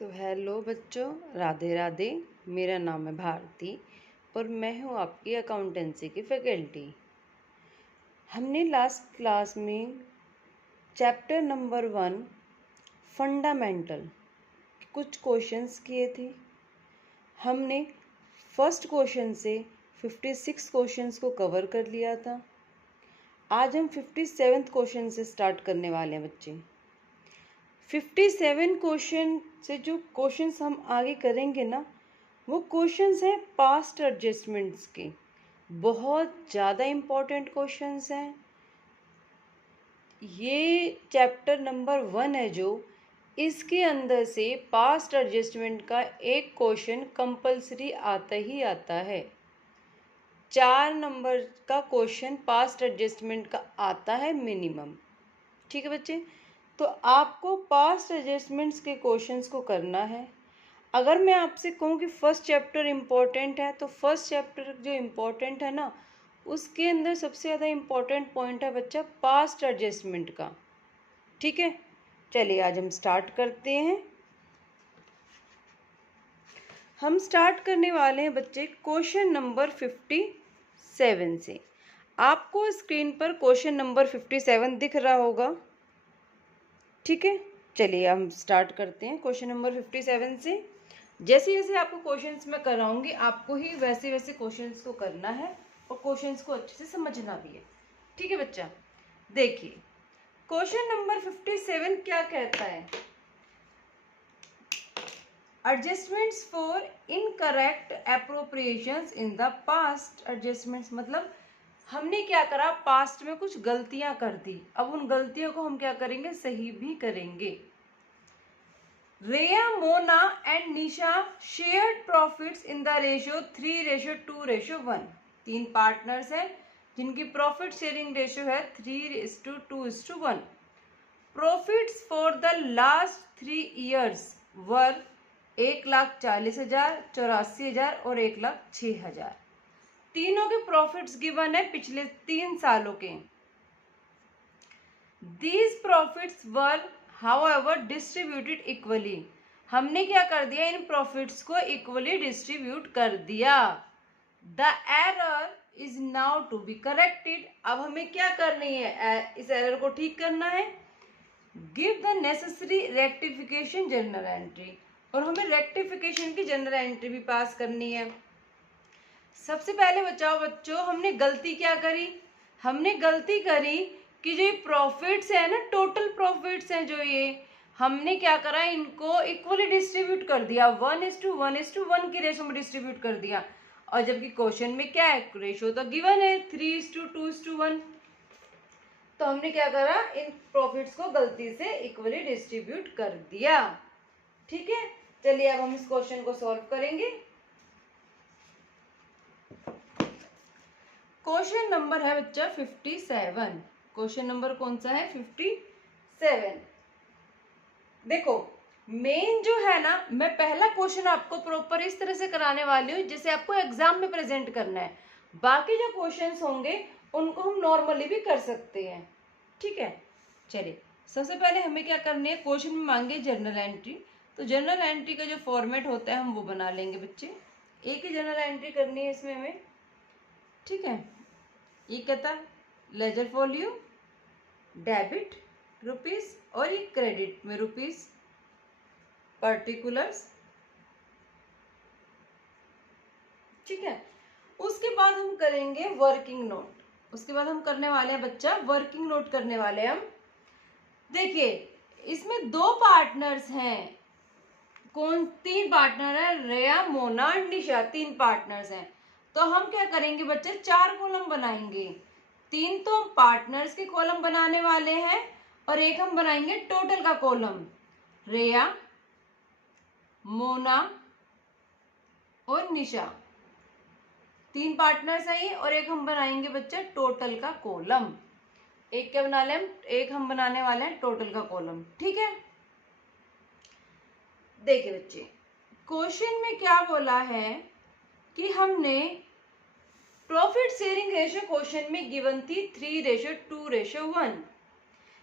तो हेलो बच्चों, राधे राधे। मेरा नाम है भारती और मैं हूँ आपकी अकाउंटेंसी की फैकल्टी। हमने लास्ट क्लास में चैप्टर नंबर 1 फंडामेंटल कुछ क्वेश्चंस किए थे। हमने फर्स्ट क्वेश्चन से 56 क्वेश्चंस को कवर कर लिया था। आज हम 57th क्वेश्चन से स्टार्ट करने वाले हैं बच्चे। 57 क्वेश्चन से जो क्वेश्चंस हम आगे करेंगे ना, वो क्वेश्चंस हैं पास्ट एडजस्टमेंट्स के। बहुत ज़्यादा इम्पोर्टेंट क्वेश्चंस हैं। ये चैप्टर नंबर 1 है जो इसके अंदर से पास्ट एडजस्टमेंट का एक क्वेश्चन कंपलसरी आता ही आता है। 4 नंबर का क्वेश्चन पास्ट एडजस्टमेंट का आता है मिनिमम। ठीक है बच्चे, तो आपको पास्ट एडजस्टमेंट्स के क्वेश्चंस को करना है। अगर मैं आपसे कहूँ कि फर्स्ट चैप्टर इम्पोर्टेंट है, तो फर्स्ट चैप्टर जो इम्पोर्टेंट है ना, उसके अंदर सबसे ज़्यादा इम्पोर्टेंट पॉइंट है बच्चा पास्ट एडजस्टमेंट का। ठीक है, चलिए आज हम स्टार्ट करते हैं। हम स्टार्ट करने वाले हैं बच्चे क्वेश्चन नंबर 57 से। आपको स्क्रीन पर क्वेश्चन नंबर 57 दिख रहा होगा। ठीक है, चलिए हम स्टार्ट करते हैं क्वेश्चन नंबर 57 से। जैसे जैसे आपको क्वेश्चंस मैं कराऊंगी, आपको ही वैसे वैसे क्वेश्चंस को करना है और क्वेश्चंस को अच्छे से समझना भी है। ठीक है बच्चा, देखिए क्वेश्चन नंबर 57 क्या कहता है। Adjustments for incorrect appropriations in the past. Adjustments मतलब हमने क्या करा, पास्ट में कुछ गलतियां कर दी, अब उन गलतियों को हम क्या करेंगे, सही भी करेंगे। रेया, Mona and Nisha shared profits in the ratio 3:2:1। 3 partners हैं जिनकी प्रॉफिट शेयरिंग रेशियो है 3:2:1। Profits for the last 3 years वर 1,40,000, 84,000 और 1,06,000। तीनों के प्रॉफिट्स गिवन है पिछले 3 सालों के। These profits were however distributed equally। हमने क्या कर दिया, इन प्रॉफिट्स को इक्वली डिस्ट्रीब्यूट कर दिया। The error is now to be corrected। अब हमें क्या करनी है, इस एरर को ठीक करना है। Give the necessary rectification journal entry। और हमें रेक्टिफिकेशन की जनरल एंट्री भी पास करनी है। सबसे पहले बच्चों हमने गलती क्या करी, हमने गलती करी कि जो ये प्रॉफिट्स है ना, टोटल प्रॉफिट्स हैं जो ये, हमने क्या करा, इनको इक्वली डिस्ट्रीब्यूट कर दिया। 1:1:1 की रेशो में डिस्ट्रीब्यूट कर दिया। और जबकि क्वेश्चन में क्या है, रेशो तो गिवन है 3:2:1। तो हमने क्या करा, इन प्रॉफिट्स को गलती से इक्वली डिस्ट्रीब्यूट कर दिया। ठीक है, चलिए अब हम इस क्वेश्चन को सॉल्व करेंगे। क्वेश्चन नंबर है बच्चा 57। क्वेश्चन नंबर कौन सा है, 57। देखो मेन जो है ना, मैं पहला क्वेश्चन आपको प्रॉपर इस तरह से कराने वाली हूँ जैसे आपको एग्जाम में प्रेजेंट करना है। बाकी जो क्वेश्चंस होंगे उनको हम नॉर्मली भी कर सकते हैं। ठीक है, चलिए सबसे पहले हमें क्या करनी है, क्वेश्चन में मांगे जर्नल एंट्री। तो जर्नल एंट्री का जो फॉर्मेट होता है हम वो बना लेंगे बच्चे। एक ही जर्नल एंट्री करनी है इसमें हमें। ठीक है, ये कहता लेजर वॉल्यूम, डेबिट रुपीस, और ये क्रेडिट में रुपीस, पर्टिकुलर्स। ठीक है, उसके बाद हम करेंगे वर्किंग नोट। उसके बाद हम करने वाले हैं बच्चा वर्किंग नोट करने वाले हैं हम। देखिए इसमें 2 पार्टनर्स हैं। कौन, 3 पार्टनर है, रेया, मोना और निशा, 3 पार्टनर्स हैं। तो हम क्या करेंगे बच्चे, 4 कॉलम बनाएंगे। 3 तो हम पार्टनर्स के कॉलम बनाने वाले हैं और एक हम बनाएंगे टोटल का कॉलम। रेया, मोना और निशा, 3 पार्टनर्स है ये, और एक हम बनाएंगे बच्चे टोटल का कॉलम। एक क्या बना ले हम, एक हम बनाने वाले हैं टोटल का कॉलम। ठीक है, देखिए बच्चे क्वेश्चन में क्या बोला है कि हमने प्रॉफिट शेयरिंग रेशियो क्वेश्चन में गिवन थी 3:2:1।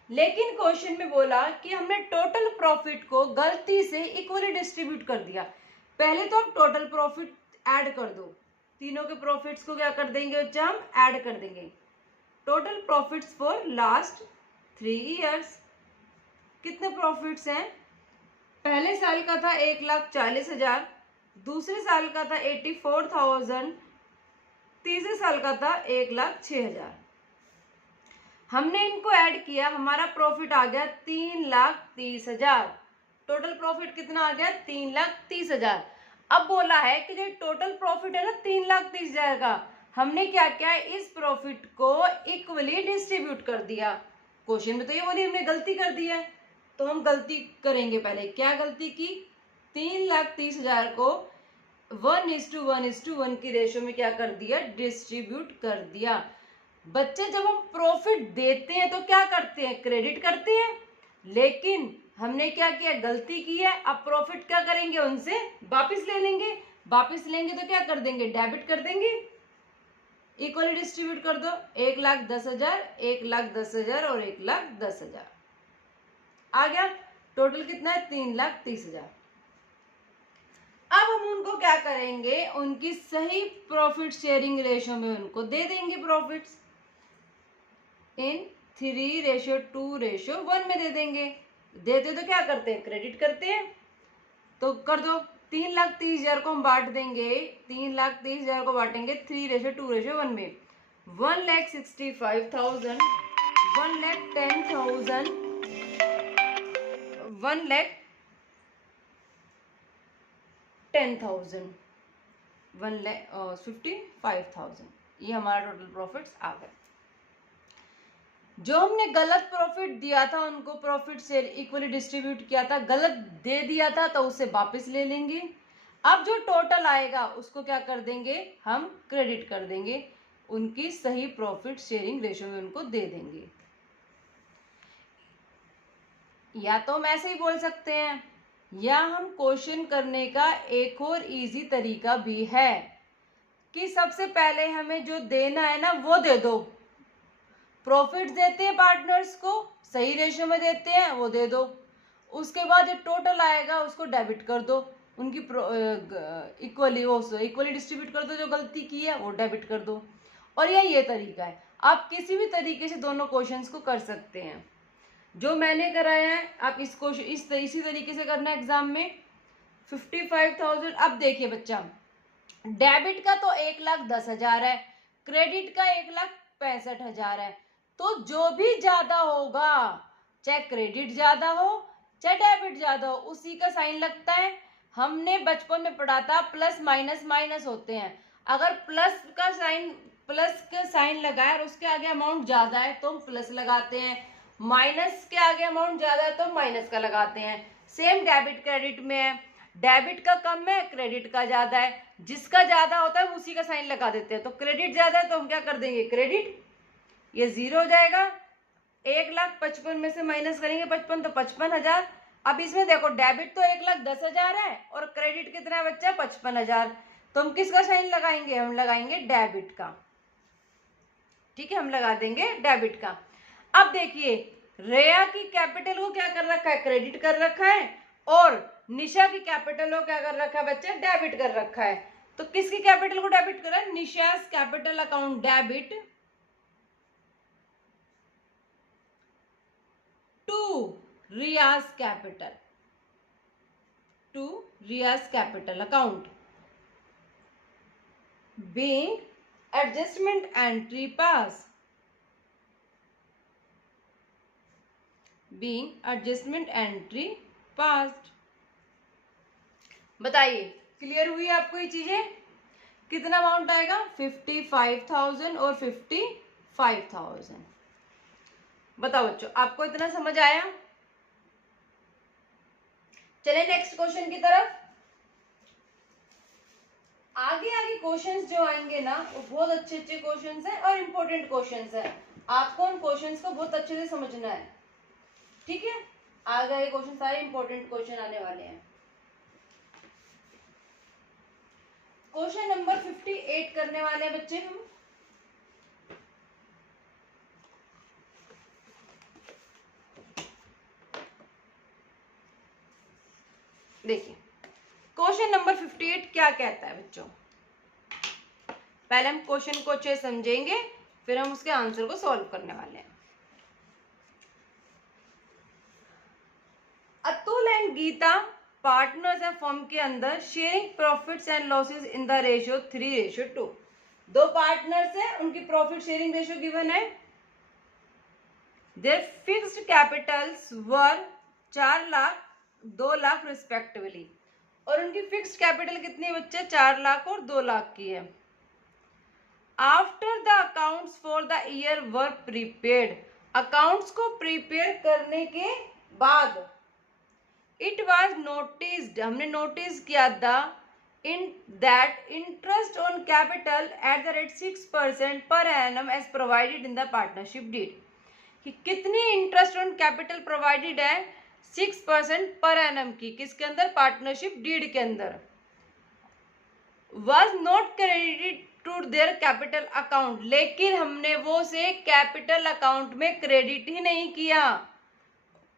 लेकिन क्वेश्चन में बोला कि हमने टोटल प्रॉफिट को गलती से इक्वली डिस्ट्रीब्यूट कर दिया। पहले तो हम टोटल प्रॉफिट ऐड कर दो, तीनों के प्रॉफिट्स को क्या कर देंगे बच्चा, हम ऐड कर देंगे। Total profits for last 3 years, कितने प्रॉफिट्स हैं? पहले साल का था 1,40,000, दूसरे साल का था 84,000, तीसरे साल का था 1,06,000। हमने इनको ऐड किया, हमारा प्रॉफिट आ गया 3,30,000। टोटल प्रॉफिट कितना आ गया? 3,30,000। अब बोला है कि जो टोटल प्रॉफिट है ना 3,30,000 का, हमने क्या किया, इस प्रॉफिट को इक्वली डिस्ट्रीब्यूट कर दिया। क्वेश्चन में तो ये बोली हमने गलती कर दी है, तो हम गलती करेंगे। पहले क्या गलती की? 3,30,000 को 1:1:1 की रेशो में क्या कर दिया, डिस्ट्रीब्यूट कर दिया। बच्चे जब हम प्रॉफिट देते हैं तो क्या करते हैं, क्रेडिट करते हैं, लेकिन हमने क्या किया, गलती की है। अब प्रॉफिट क्या करेंगे, उनसे वापस ले लेंगे। वापस लेंगे तो क्या कर देंगे, डेबिट कर देंगे। इक्वली डिस्ट्रीब्यूट कर दो, 1,10,000, 1,10,000 और 1,10,000 आ गया। टोटल कितना है, 3,30,000। अब हम उनको क्या करेंगे, उनकी सही प्रॉफिट शेयरिंग रेशो में उनको दे देंगे प्रॉफिट्स। इन 3:2:1 में दे देंगे। देते तो क्या करते हैं, क्रेडिट करते हैं। तो कर दो, 3,30,000 को हम बांट देंगे, 3,30,000 को बांटेंगे 3:2:1 में। 1,65,000, 1,10,000, 1,10,000, 1,55,000, ये हमारा टोटल प्रॉफिट्स आ गए। जो हमने गलत प्रॉफिट दिया था, उनको प्रॉफिट से इक्वली डिस्ट्रीब्यूट किया था, गलत दे दिया था तो उसे वापस ले लेंगे। अब जो टोटल आएगा उसको क्या कर देंगे, हम क्रेडिट कर देंगे, उनकी सही प्रॉफिट शेयरिंग रेशो में उनको दे देंगे। या तो हम ऐसे ही बोल सकते हैं, या हम क्वेश्चन करने का एक और इजी तरीका भी है कि सबसे पहले हमें जो देना है ना वो दे दो। प्रॉफिट देते हैं पार्टनर्स को, सही रेशियो में देते हैं, वो दे दो। उसके बाद जो टोटल आएगा उसको डेबिट कर दो, उनकी इक्वली डिस्ट्रीब्यूट कर दो, जो गलती की है वो डेबिट कर दो। और ये तरीका है, आप किसी भी तरीके से दोनों क्वेश्चंस को कर सकते हैं। जो मैंने कराया है आप इसको इसी तरीके से करना है एग्जाम में। 55,000। अब देखिए बच्चा, डेबिट का तो 1,10,000 है, क्रेडिट का 1,65,000 है। तो जो भी ज्यादा होगा, चाहे क्रेडिट ज्यादा हो चाहे डेबिट ज्यादा हो, उसी का साइन लगता है। हमने बचपन में पढ़ा था प्लस माइनस माइनस होते हैं। अगर प्लस का साइन लगाए और उसके आगे अमाउंट ज्यादा है तो हम प्लस लगाते हैं, माइनस के आगे अमाउंट ज्यादा है तो हम माइनस का लगाते हैं। सेम डेबिट क्रेडिट में है, डेबिट का कम है, क्रेडिट का ज्यादा है, जिसका ज्यादा होता है उसी का साइन लगा देते हैं। तो क्रेडिट ज्यादा है तो हम क्या कर देंगे, क्रेडिट, ये 0 हो जाएगा। 1,55,000 में से माइनस करेंगे 55 तो 55,000। अब इसमें देखो डेबिट तो 1,10,000 है और क्रेडिट कितना है बच्चा, 55,000। तो हम किसका साइन लगाएंगे, हम लगाएंगे डेबिट का। ठीक है, हम लगा देंगे डेबिट का। अब देखिए, रेया की कैपिटल को क्या कर रखा है, क्रेडिट कर रखा है, और निशा की कैपिटल को क्या कर रखा है बच्चा, डेबिट कर रखा है। तो किसकी कैपिटल को डेबिट कर रहा है, Nisha's capital account debit to Riyaz capital account, being adjustment entry pass, being adjustment entry passed। बताइए, क्लियर हुई आपको ये चीजें? कितना अमाउंट आएगा, 55,000 और 55,000। बताओ बच्चों, आपको इतना समझ आया? चले नेक्स्ट क्वेश्चन की तरफ। आगे आगे क्वेश्चंस जो आएंगे ना वो बहुत अच्छे अच्छे क्वेश्चंस हैं और इम्पोर्टेंट क्वेश्चंस हैं। आपको उन क्वेश्चंस को बहुत अच्छे से समझना है, ठीक है? आगे आगे क्वेश्चन सारे इम्पोर्टेंट क्वेश्चन आने वाले हैं। क्वेश्चन नंबर 58 करने वाले हैं बच्चे हम। देखिए क्वेश्चन नंबर 58 क्या कहता है बच्चों। पहले हम क्वेश्चन को अच्छे समझेंगे, फिर हम उसके आंसर को सॉल्व करने वाले हैं। अतुल एंड गीता पार्टनर्स हैं फर्म के अंदर, sharing profits and losses in the ratio 3:2। दो पार्टनर्स हैं, उनकी प्रॉफिट शेयरिंग रेशियो गिवन है। Their fixed capitals were 4 lakh 2 lakh respectively, और उनकी फिक्स्ड कैपिटल कितनी है बच्चे, 4 लाख और 2 लाख की है। After the accounts for the year were prepared, accounts को प्रीपेयर करने के बाद इट वॉज नोटिस्ड, हमने नोटिस किया था in that interest on capital at the rate 6% per annum as provided in the partnership deed, कि कितनी इंटरेस्ट ऑन कैपिटल प्रोवाइडेड है, 6% पर एनम की, किसके अंदर, पार्टनरशिप डीड के अंदर। Was not credited to their capital account, लेकिन हमने वो से कैपिटल अकाउंट में क्रेडिट ही नहीं किया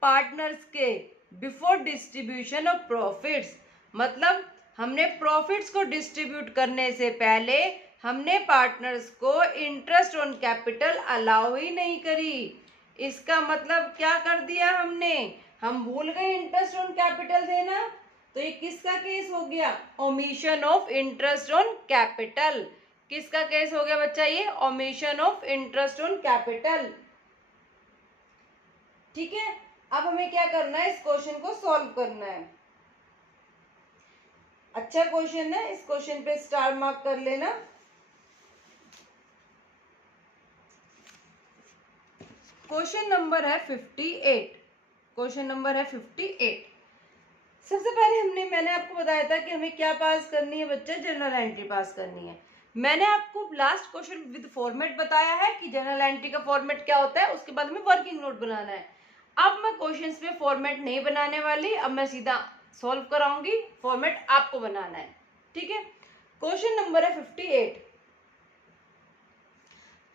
पार्टनर्स के बिफोर डिस्ट्रीब्यूशन ऑफ प्रॉफिट्स, मतलब हमने प्रॉफिट्स को डिस्ट्रीब्यूट करने से पहले हमने पार्टनर्स को इंटरेस्ट ऑन कैपिटल अलाउ ही नहीं करी। इसका मतलब क्या कर दिया हमने, हम भूल गए इंटरेस्ट ऑन कैपिटल देना, तो ये किसका केस हो गया, omission of interest on capital. किसका केस हो गया बच्चा, ये omission of interest on capital. ठीक है, अब हमें क्या करना है, इस क्वेश्चन को सॉल्व करना है। अच्छा क्वेश्चन है, इस क्वेश्चन पे स्टार मार्क कर लेना। क्वेश्चन नंबर है 58, क्वेश्चन नंबर है 58। सबसे पहले मैंने आपको बताया था कि हमें क्या पास करनी है बच्चे, जनरल एंट्री पास करनी है। मैंने आपको लास्ट क्वेश्चन विद फॉर्मेट बताया है कि जनरल एंट्री का फॉर्मेट क्या होता है, उसके बाद हमें वर्किंग नोट बनाना है। अब मैं क्वेश्चंस पे फॉर्मेट नहीं बनाने वाली, अब मैं सीधा सॉल्व कराऊंगी, फॉर्मेट आपको बनाना है। ठीक है, क्वेश्चन नंबर है 58।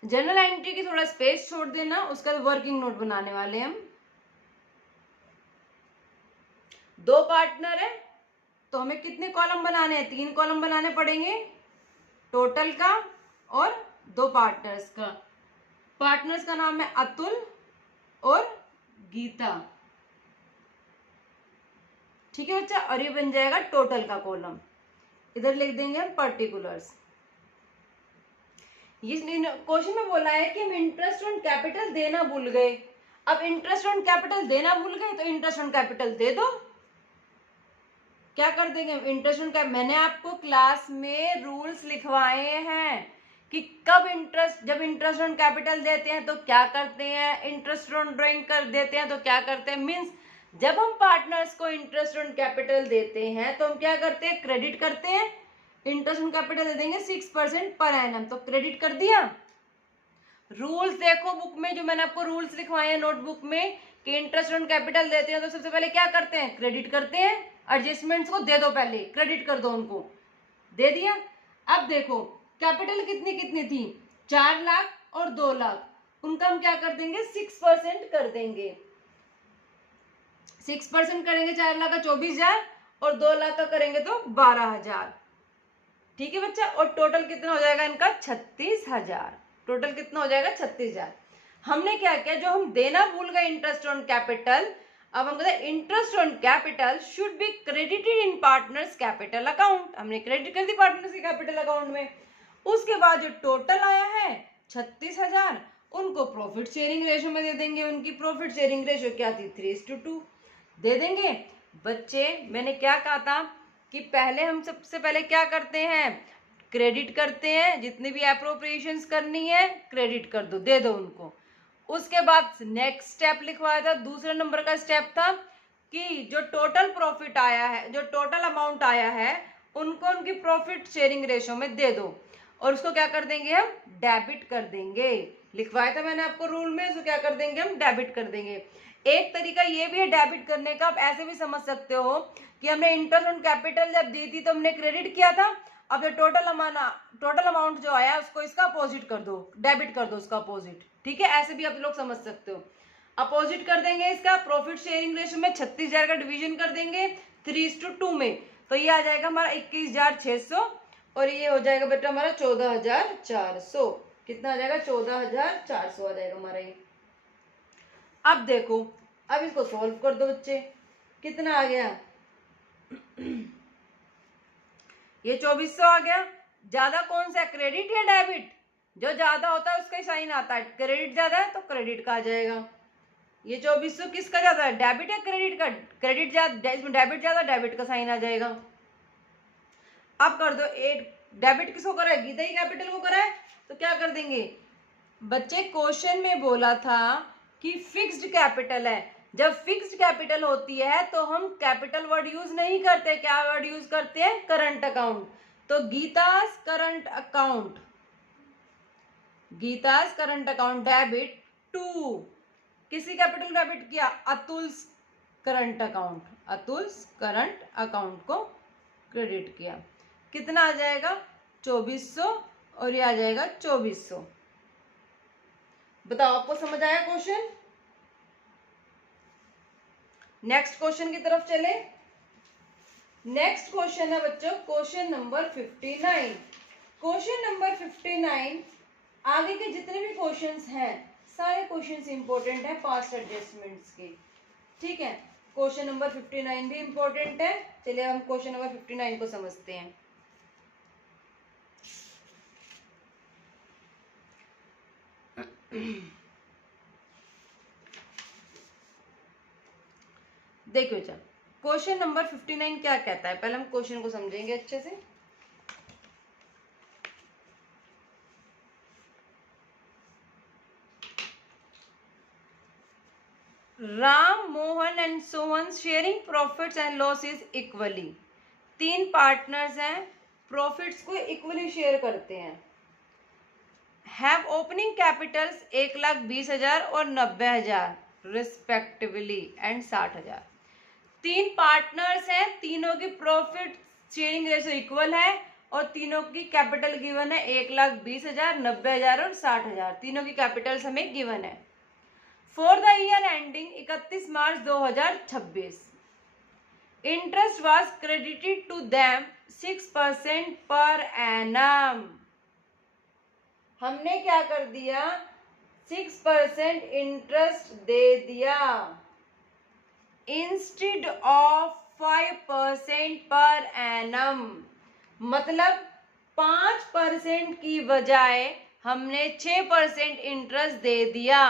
जनरल एंट्री की थोड़ा स्पेस छोड़ देना, उसका वर्किंग नोट बनाने वाले हम। दो पार्टनर है तो हमें कितने कॉलम बनाने हैं, 3 कॉलम बनाने पड़ेंगे, टोटल का और 2 पार्टनर्स का। पार्टनर्स का नाम है अतुल और गीता। ठीक है बच्चा, और ये बन जाएगा टोटल का कॉलम। इधर लिख देंगे हम पर्टिकुलर्स। ये क्वेश्चन में बोला है कि हम इंटरेस्ट ऑन कैपिटल देना भूल गए। अब इंटरेस्ट ऑन कैपिटल देना भूल गए तो इंटरेस्ट ऑन कैपिटल दे दो। क्या कर देंगे हम, इंटरेस्ट ऑन कैपिटल, मैंने आपको क्लास में रूल्स लिखवाए हैं कि कब इंटरेस्ट, जब इंटरेस्ट ऑन कैपिटल देते हैं तो क्या करते हैं, इंटरेस्ट ऑन ड्राइंग कर देते हैं तो क्या करते हैं। मींस जब हम पार्टनर्स को इंटरेस्ट ऑन कैपिटल देते हैं तो हम क्या करते हैं, क्रेडिट करते हैं। इंटरेस्ट ऑन कैपिटल दे देंगे 6% पर एनम, तो क्रेडिट कर दिया। रूल्स देखो बुक में, जो मैंने आपको रूल्स लिखवाए हैं नोटबुक में, कि इंटरेस्ट ऑन कैपिटल देते हैं तो सबसे पहले क्या करते हैं, क्रेडिट करते हैं। एडजस्टमेंट्स को दे दो, पहले क्रेडिट कर दो, उनको दे दिया। अब देखो कैपिटल कितनी कितनी थी, 4 लाख और 2 लाख, उनका हम क्या कर देंगे, 6% कर देंगे। 6% करेंगे 4 लाख का 24,000 और 2 लाख का करेंगे तो 12,000। ठीक है बच्चा, और टोटल कितना हो जाएगा इनका, 36,000। टोटल कितना हो जाएगा, 36,000। हमने क्या किया, जो हम देना भूल गए इंटरेस्ट ऑन कैपिटल, अब हम कहते हैं interest on capital should be credited in partners capital account, हमने क्रेडिट कर दी पार्टनर्स के कैपिटल अकाउंट में। उसके बाद जो टोटल आया है 36,000, उनको प्रॉफिट शेयरिंग रेशियो में दे देंगे। उनकी प्रॉफिट शेयरिंग रेशियो क्या थी, 3:2 दे देंगे। बच्चे मैंने क्या कहा था कि पहले हम सबसे पहले क्या करते हैं, क्रेडिट करते हैं, जितनी भी एप्रोप्रिएशंस करनी है क्रेडिट कर दो, दे दो उनको। उसके बाद नेक्स्ट स्टेप लिखवाया था, दूसरे नंबर का स्टेप था कि जो टोटल प्रॉफिट आया है, जो टोटल अमाउंट आया है, उनको उनकी प्रॉफिट शेयरिंग रेशियो में दे दो, और उसको क्या कर देंगे हम, डेबिट कर देंगे। लिखवाया था मैंने आपको रूल में, उसको क्या कर देंगे हम, डेबिट कर देंगे। एक तरीका ये भी है डेबिट करने का, आप ऐसे भी समझ सकते हो कि हमने इंटरेस्ट ऑन कैपिटल जब दी थी तो हमने क्रेडिट किया था, अब जो टोटल अमाउंट जो आया उसको इसका अपोजिट कर दो, डेबिट कर दो उसका अपोजिट। ठीक है, ऐसे भी आप लोग समझ सकते हो। अपोजिट कर देंगे इसका, प्रॉफिट शेयरिंग रेशियो में 36,000 का डिवीजन कर देंगे, 3:2 में, तो ये आ जाएगा हमारा 21,600 और ये हो जाएगा बेटा हमारा 14,400। कितना आ जाएगा? 14,400 आ जाएगा हमारा ये। अब देखो, अब इसको सॉल्व कर दो बच्चे, कितना आ गया? ये 2400 आ गया। ज्यादा कौन सा, क्रेडिट या डेबिट? जो ज्यादा होता है उसका ही साइन आता है, क्रेडिट ज्यादा है तो क्रेडिट का आ जाएगा। ये 2400 किसका ज्यादा है, डेबिट या क्रेडिट का? क्रेडिट ज्यादा, इसमें डेबिट ज्यादा, डेबिट का साइन आ जाएगा। अब कर दो, डेबिट किसको करा है? गीता ही कैपिटल को करा है, तो क्या कर देंगे बच्चे? क्वेश्चन में बोला था कि फिक्स्ड कैपिटल है। जब फिक्स्ड कैपिटल होती है तो हम कैपिटल वर्ड यूज नहीं करते, क्या वर्ड यूज करते हैं? Current account. तो Geeta's current account, Geeta's current account debit to, किसी कैपिटल डेबिट किया? Atul's current account, Atul's current account को क्रेडिट किया। कितना आ जाएगा? 2400 और ये आ जाएगा 2400। बताओ, आपको समझ आया क्वेश्चन? नेक्स्ट क्वेश्चन की तरफ चले। नेक्स्ट क्वेश्चन है बच्चों क्वेश्चन नंबर 59। क्वेश्चन नंबर 59, आगे के जितने भी क्वेश्चंस हैं सारे क्वेश्चंस इंपॉर्टेंट है पास्ट एडजस्टमेंट्स के, ठीक है। क्वेश्चन नंबर 59 भी इंपॉर्टेंट है। चलिए हम क्वेश्चन नंबर 59 को समझते हैं। देखो बेटा, क्वेश्चन नंबर 59 क्या कहता है, पहले हम क्वेश्चन को समझेंगे अच्छे से। Ram, Mohan and Sohan sharing profits and losses equally. 3 partners हैं, प्रॉफिट्स को इक्वली शेयर करते हैं। हैव ओपनिंग कैपिटल्स 1,20,000 और 90,000 रिस्पेक्टिवली एंड 60,000। 3 पार्टनर्स हैं, तीनों की प्रॉफिट शेयरिंग रेशो इक्वल है और तीनों की कैपिटल गिवन है 1,20,000, 90,000 और 60,000। तीनों की कैपिटल्स हमें गिवन है। For the year ending 31 March 2026, interest was credited to them 6% per annum. हमने क्या कर दिया? 6% इंटरेस्ट दे दिया इंस्टेड ऑफ 5% पर एनम। मतलब 5% की बजाय हमने 6% इंटरेस्ट दे दिया।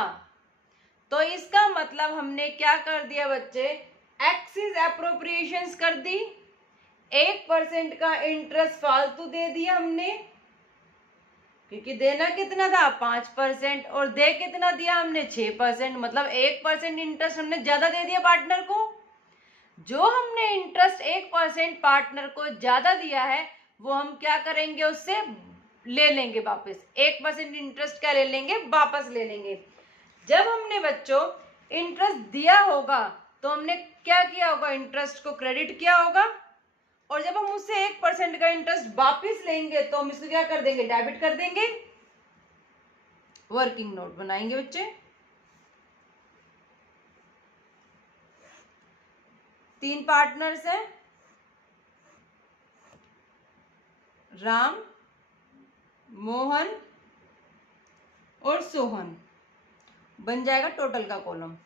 तो इसका मतलब हमने क्या कर दिया बच्चे? एक्सिस एप्रोप्रिएशंस कर दी। 1% का इंटरेस्ट फालतू दे दिया हमने, क्योंकि देना कितना था? 5%, और दे कितना दिया हमने? 6%। मतलब 1% इंटरेस्ट हमने ज्यादा दे दिया पार्टनर को। जो हमने इंटरेस्ट 1% पार्टनर को ज्यादा दिया है वो हम क्या करेंगे? उससे ले लेंगे वापस। 1% इंटरेस्ट क्या ले लेंगे? वापस ले लेंगे। जब हमने बच्चों इंटरेस्ट दिया होगा तो हमने क्या किया होगा? इंटरेस्ट को क्रेडिट किया होगा। और जब हम उससे 1% का इंटरेस्ट वापस लेंगे तो हम इसको क्या कर देंगे? डेबिट कर देंगे। वर्किंग नोट बनाएंगे बच्चे। 3 पार्टनर्स हैं, राम, मोहन और सोहन, बन जाएगा टोटल का कॉलम।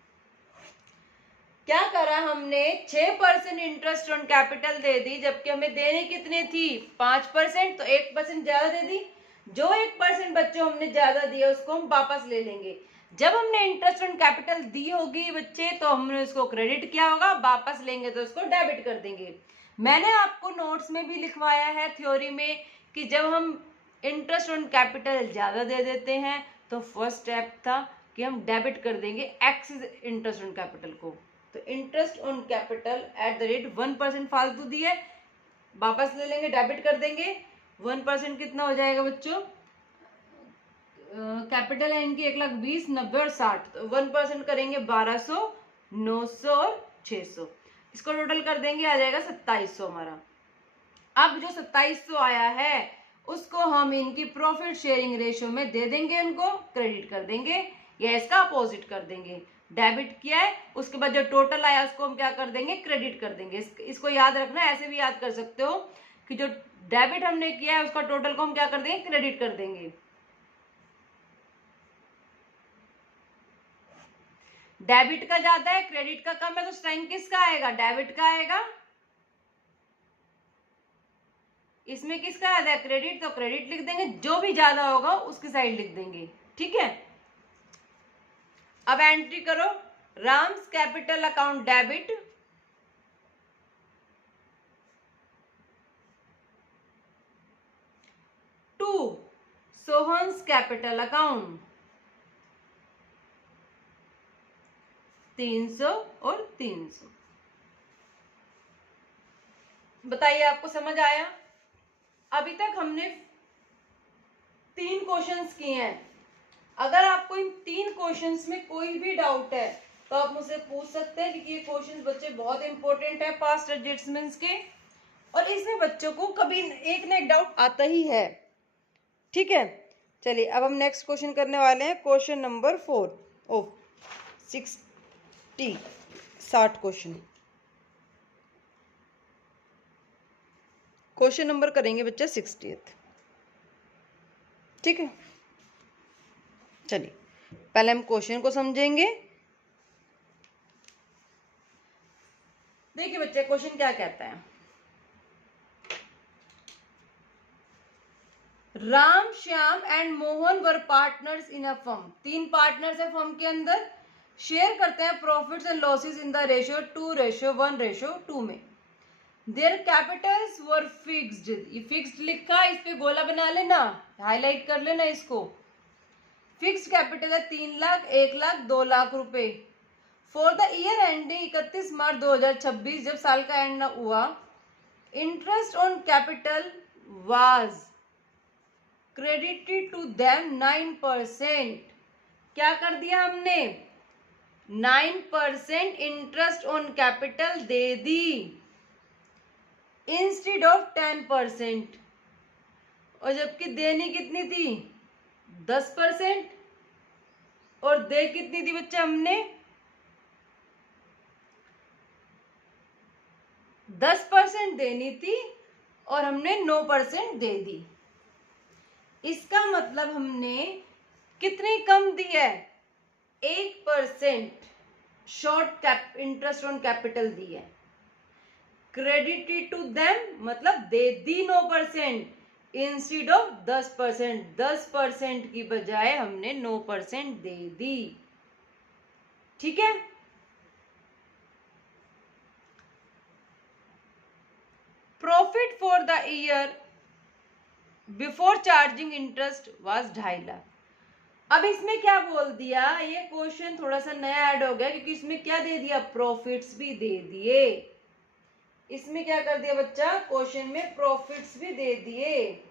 क्या करा हमने? 6% इंटरेस्ट ऑन कैपिटल दे दी, जबकि हमें देने कितने थी? 5%, तो 1% ज्यादा दे दी। जो 1% बच्चों हमने ज्यादा दिया उसको हम वापस ले लेंगे। जब हमने इंटरेस्ट ऑन कैपिटल दी होगी बच्चे तो हमने उसको क्रेडिट किया होगा, वापस लेंगे तो उसको डेबिट कर देंगे। मैंने आपको नोट्स में भी लिखवाया है थ्योरी में कि जब हम इंटरेस्ट ऑन कैपिटल ज्यादा दे देते हैं तो फर्स्ट स्टेप था कि हम डेबिट कर देंगे एक्सिस इंटरेस्ट ऑन कैपिटल को। तो interest on capital at the rate 1% फालतू दिए, वापस ले लेंगे, डेबिट कर देंगे। 1% कितना हो जाएगा बच्चों? कैपिटल है इनकी 1,20,000, 90 और 60, तो 1% करेंगे 1200, 900 और 600। इसको टोटल कर देंगे, आ जाएगा 2700 हमारा। अब जो 2700 आया है उसको हम इनकी प्रॉफिट शेयरिंग रेशियो में दे देंगे, उनको क्रेडिट कर देंगे या इसका अपोजिट कर देंगे। डेबिट किया है, उसके बाद जो टोटल आया उसको हम क्या कर देंगे, क्रेडिट कर देंगे। इसको याद रखना, ऐसे भी याद कर सकते हो कि जो डेबिट हमने किया है उसका टोटल को हम क्या कर देंगे, क्रेडिट कर देंगे। डेबिट का ज्यादा है, क्रेडिट का कम है, तो साइन किसका आएगा, डेबिट का आएगा। इसमें किसका ज्यादा है, क्रेडिट, तो क्रेडिट लिख देंगे, जो भी ज्यादा होगा उसकी साइड लिख देंगे। ठीक है, अब एंट्री करो, Ram's capital account debit, to Sohan's capital account 300 और 300। बताइए आपको समझ आया। अभी तक हमने 3 क्वेश्चंस किए हैं। अगर आपको इन 3 क्वेश्चंस में कोई भी डाउट है तो आप मुझसे पूछ सकते हैं, क्योंकि ये क्वेश्चंस बच्चे बहुत इंपॉर्टेंट है पास्ट एडजस्टमेंट्स के, और इसमें बच्चों को कभी एक ना एक डाउट आता ही है। ठीक है, चलिए अब हम नेक्स्ट क्वेश्चन करने वाले हैं, question number 60 question. Question number करेंगे बच्चा 60th। ठीक है, चलिए पहले हम क्वेश्चन को समझेंगे। देखिए बच्चे, क्वेश्चन क्या कहता है, Ram, Shyam and Mohan were partners in a firm. 3 partners है फर्म के अंदर, शेयर करते हैं profits and losses in the ratio 2:1:2 में। देयर कैपिटल्स वर फिक्स्ड, ये फिक्स्ड लिखा, इस पे गोला बना लेना, हाईलाइट कर लेना इसको। फिक्स्ड कैपिटल है 3 लाख, 1 लाख, 2 लाख रुपए। For the year ending 31 March 2026, जब साल का एंड हुआ, interest on capital was credited to them 9%। क्या कर दिया हमने, 9% इंटरेस्ट ऑन कैपिटल दे दी इंस्टेड ऑफ 10%, और जबकि देनी कितनी थी 10%, और दे कितनी थी बच्चा हमने 10% देनी थी और हमने 9% दे दी। इसका मतलब हमने कितनी कम दी है, 1% शॉर्ट इंटरेस्ट ऑन कैपिटल दी है। क्रेडिटेड टू देम मतलब दे दी 9% इंस्टेड ऑफ 10%, 10% की बजाय हमने 9% दे दी। ठीक है, profit for the year before charging interest was 2.5 lakh. अब इसमें क्या बोल दिया, ये क्वेश्चन थोड़ा सा नया ऐड हो गया, क्योंकि इसमें क्या दे दिया, प्रॉफिट्स भी दे दिए। इसमें क्या कर दिया बच्चा, क्वेश्चन में प्रॉफिट्स भी दे दिए।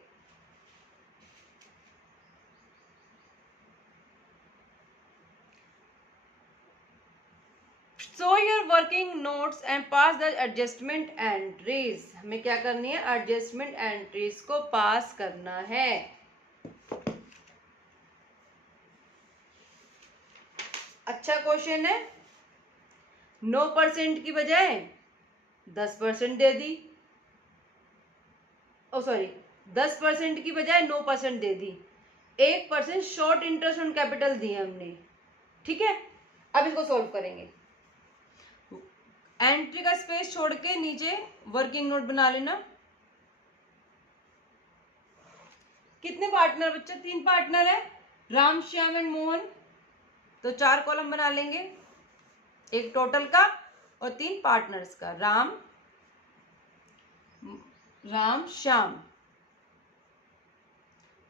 Show your working notes and pass the adjustment entries. हमें क्या करनी है, एडजस्टमेंट एंट्रीज को पास करना है। अच्छा क्वेश्चन है, 9% की बजाय 10% दे दी, ओ सॉरी 10% की बजाय 9% दे दी, 1% शॉर्ट इंटरेस्ट ऑन कैपिटल दिए हमने। ठीक है, अब इसको सॉल्व करेंगे। एंट्री का स्पेस छोड़ के नीचे वर्किंग नोट बना लेना। कितने पार्टनर बच्चे, 3 पार्टनर है, राम, श्याम एंड मोहन, तो 4 कॉलम बना लेंगे, एक टोटल का और 3 पार्टनर्स का, राम, श्याम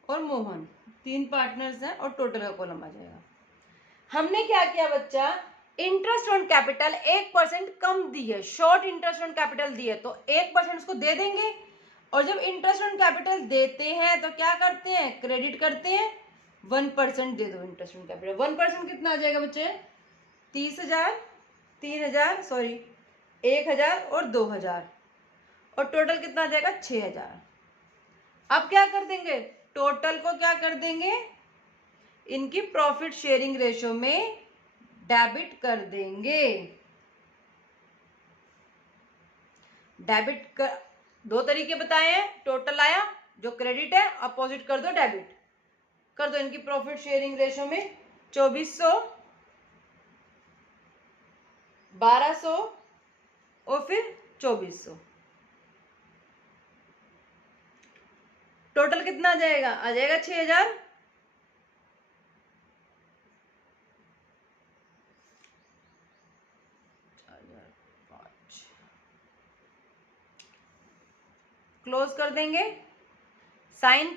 और मोहन, 3 पार्टनर्स हैं और टोटल का कॉलम आ जाएगा। हमने क्या किया बच्चा, इंटरेस्ट ऑन कैपिटल 1% कम दी है, शॉर्ट इंटरेस्ट ऑन कैपिटल दी है, तो 1% उसको दे देंगे, और जब इंटरेस्ट ऑन कैपिटल देते हैं तो क्या करते हैं, क्रेडिट करते हैं, 1% दे दो इंटरेस्ट ऑन कैपिटल। 1% कितना आ जाएगा बच्चे, 30,000, 3,000 सॉरी 1,000 और 2,000, और टोटल कितना आ जाएगा 6,000। अब क्या कर देंगे, टोटल को क्या कर देंगे, इनकी प्रॉफिट शेयरिंग रेशो में डेबिट कर देंगे। डेबिट कर, दो तरीके बताए हैं। टोटल आया जो क्रेडिट है, अपोजिट कर दो डेबिट कर दो। इनकी प्रॉफिट शेयरिंग रेशो में 2400, 1200 और फिर 2400। टोटल कितना आ जाएगा? आ जाएगा 6000। क्लोज कर देंगे। साइन,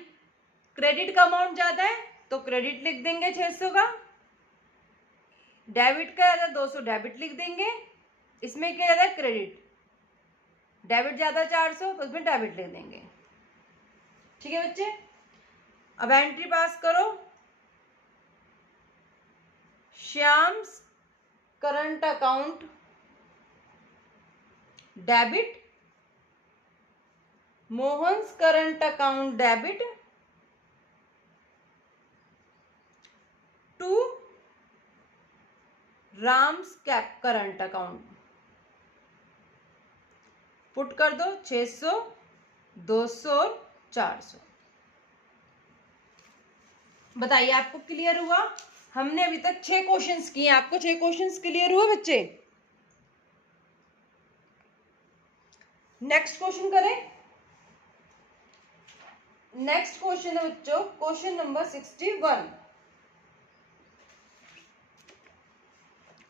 क्रेडिट का अमाउंट ज्यादा है तो क्रेडिट लिख देंगे 600 का, डेबिट का ज्यादा 200 डेबिट लिख देंगे। इसमें क्या ज्यादा? क्रेडिट। डेबिट ज्यादा 400 तो उसमें डेबिट लिख देंगे। ठीक है बच्चे, अब एंट्री पास करो। Shyam's current account debit, Mohan's current account debit to Ram's cap current account. Put कर दो 600, 200, 400। बताइए आपको क्लियर हुआ? हमने अभी तक 6 क्वेश्चंस किए। आपको 6 क्वेश्चंस क्लियर हुआ बच्चे? नेक्स्ट क्वेश्चन करें। नेक्स्ट क्वेश्चन है बच्चों क्वेश्चन नंबर 61।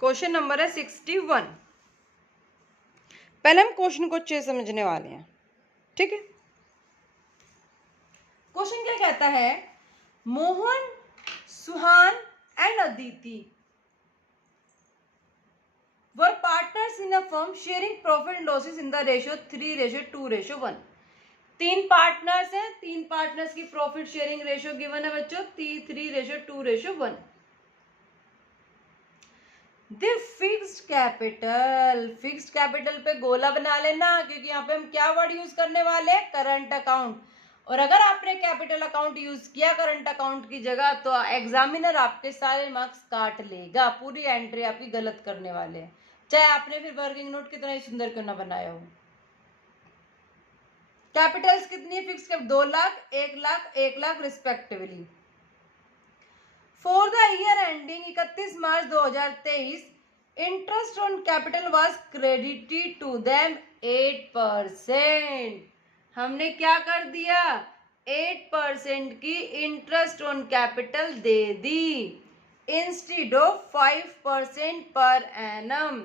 क्वेश्चन नंबर है 61। पहले हम क्वेश्चन को अच्छे समझने वाले हैं, ठीक है। क्वेश्चन क्या कहता है? Mohan, Suhan and Aditi were partners in a firm sharing profit and losses in the ratio 3:2:1। 3 partners हैं, 3 पार्टनर्स की प्रॉफिट शेयरिंग रेशियो गिवन है बच्चों 3:2:1। The fixed capital, fixed capital पे गोला बना लेना, क्योंकि यहाँ पे हम क्या वर्ड यूज करने वाले हैं? Current account. और अगर आपने कैपिटल अकाउंट यूज किया करंट अकाउंट की जगह तो एग्जामिनर आपके सारे मार्क्स काट लेगा, पूरी एंट्री आपकी गलत करने वाले हैं, चाहे आपने फिर वर्किंग नोट कितना ही सुंदर क्यों ना बनाया हो। कैपिटल्स कितनी fix? 2 lakh, 1 lakh, 1 lakh respectively. For the year ending 31 March 2023 interest on capital was credited to them 8%। हमने क्या कर दिया? 8% की इंटरेस्ट ऑन कैपिटल दे दी इंस्टेड ऑफ 5% पर एनम।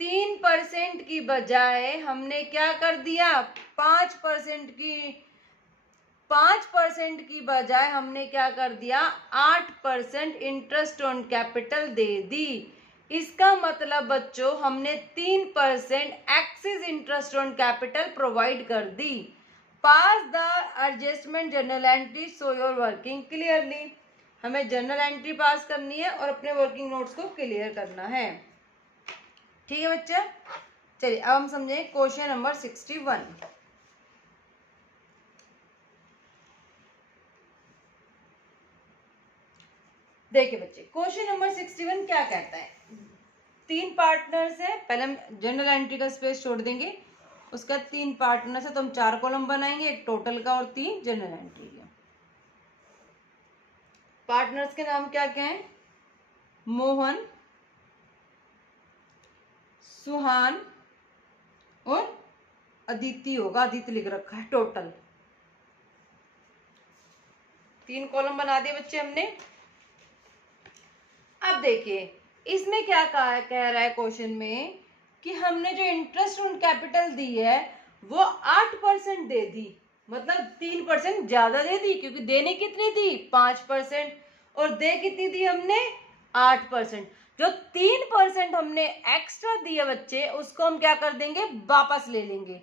3% की बजाय हमने क्या कर दिया? 5% की बजाय हमने क्या कर दिया? 8% इंटरेस्ट ऑन कैपिटल दे दी। इसका मतलब बच्चों हमने 3% excess interest on capital provide कर दी। Pass the adjustment journal entry so your working clearly. हमें जर्नल एंट्री पास करनी है और अपने वर्किंग नोट्स को क्लियर करना है, ठीक है बच्चा। चलिए अब हम समझें क्वेश्चन नंबर 61। देखिए बच्चे क्वेश्चन नंबर 61 क्या कहता है? 3 पार्टनर्स है, पहले हम जनरल एंट्री का स्पेस छोड़ देंगे, उसका 3 पार्टनर्स है तो हम 4 कॉलम बनाएंगे, एक टोटल का और 3 जनरल एंट्री का। पार्टनर्स के नाम क्या क्या हैं? मोहन, सुहान और अदिति होगा, अदिति लिख रखा है। टोटल 3 कॉलम बना दिए बच्चे हमने। अब देखिए इसमें क्या कह रहा है क्वेश्चन में कि हमने जो इंटरेस्ट ऑन कैपिटल दी है वो 8% दे दी, मतलब 3% ज्यादा दे दी, क्योंकि देने कितनी थी? 5%, और दे कितनी दी हमने? 8%। जो 3% हमने एक्स्ट्रा दिया बच्चे उसको हम क्या कर देंगे? वापस ले लेंगे।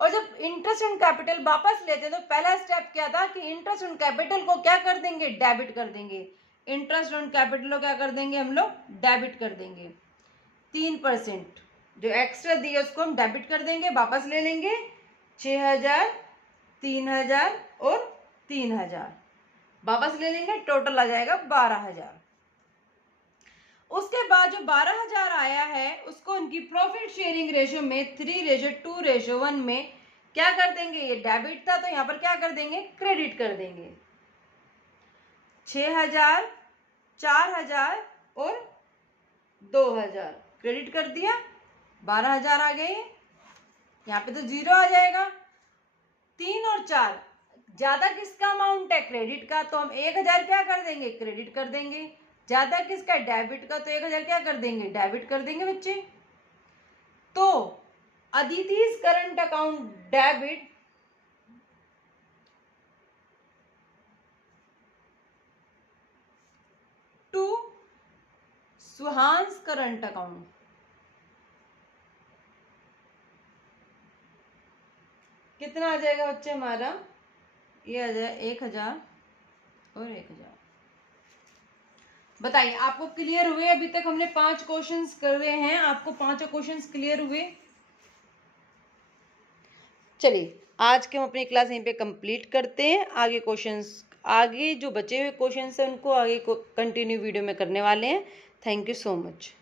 और जब इंटरेस्ट ऑन कैपिटल वापस लेते हैं तो पहला स्टेप क्या था कि इंटरेस्ट ऑन कैपिटल को क्या कर देंगे? डेबिट कर देंगे। इंटरेस्ट ऑन कैपिटल को क्या कर देंगे हम लोग? डेबिट कर देंगे। 3% जो एक्स्ट्रा दिया उसको हम डेबिट कर देंगे, वापस ले लेंगे। 6000, 3000 और 3000 वापस ले लेंगे, टोटल आ जाएगा 12000। उसके बाद जो 12,000 आया है उसको उनकी प्रॉफिट शेयरिंग रेशियो में 3:2:1 में क्या कर देंगे, ये डेबिट था तो यहाँ पर क्या कर देंगे, क्रेडिट कर देंगे। 6,000, 4,000 और 2,000 क्रेडिट कर दिया, 12,000 आ गए। यहाँ पे तो 0 आ जाएगा। 3 और 4 ज्यादा किसका अमाउंट है, क्रेडिट का, तो हम 1,000 क्या कर देंगे, क्रेडिट कर देंगे। ज्यादा किसका, डेबिट का, तो 1,000 क्या कर देंगे, डेबिट कर देंगे बच्चे। तो Aditi's current account debit to Suhan's current account. कितना आ जाएगा बच्चे हमारा, ये आ जाए 1,000 और 1,000। बताइए आपको क्लियर हुए? अभी तक हमने 5 क्वेश्चंस कर रहे हैं, आपको 5 क्वेश्चंस क्लियर हुए? चलिए आज के हम अपनी क्लास यहीं पे कंप्लीट करते हैं। आगे जो बचे हुए क्वेश्चंस हैं उनको आगे कंटिन्यू वीडियो में करने वाले हैं। Thank you so much.